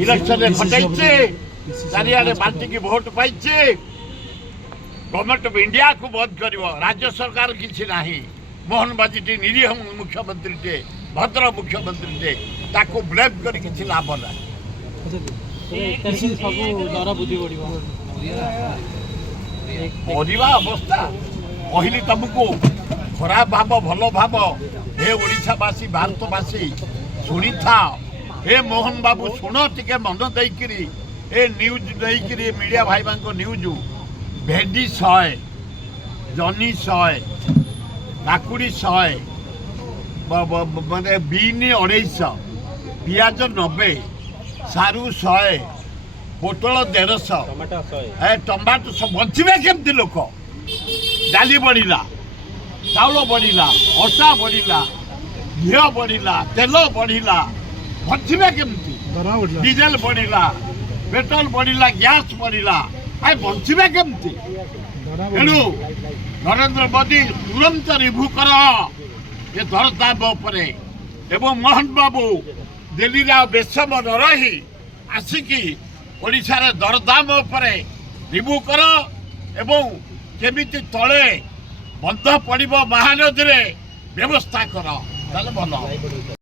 Election में खटाइছে चारिआडे बांटिकी vote पाइছে government of India को बंद करिवो राज्य सरकार किछि नाही मोहन बाजीटी निरीह मुख्यमंत्री टे भद्र मुख्यमंत्री टे ताको ब्लेम करी किछि लाभ ना परिवा अवस्था कहली तुमको खराब भाव भल भाव हे ओडिशावासी भारतवासी शुणी था हे मोहन बाबू शुण टिके मन देकरी ए न्यूज देकरी मीडिया भाई मान न्यूज भेंडी 100 जनी 100 काकुड़ी 100 माने बीन 250 पियाज 90 सारू 100 पोटल 150 टमाटो सब बचे केमती लोक डाली बढ़ला चाउल बढ़ला अटा बढ़ला घी बढ़ला तेल बढ़ला बचे केमती डीजेल बढ़ला पेट्रोल बढ़ला गैस बढ़ला आई बचे केमती तेणु नरेंद्र मोदी तुरंत रिभ्यू कर ये दरदाम एवं मोहन बाबू दिल्ली बेसम न रही आसिकी ओडिशार दरदाम रिभ्यू कर एवं केमिति तले बंध पड़ो महानदी व्यवस्था कर भल।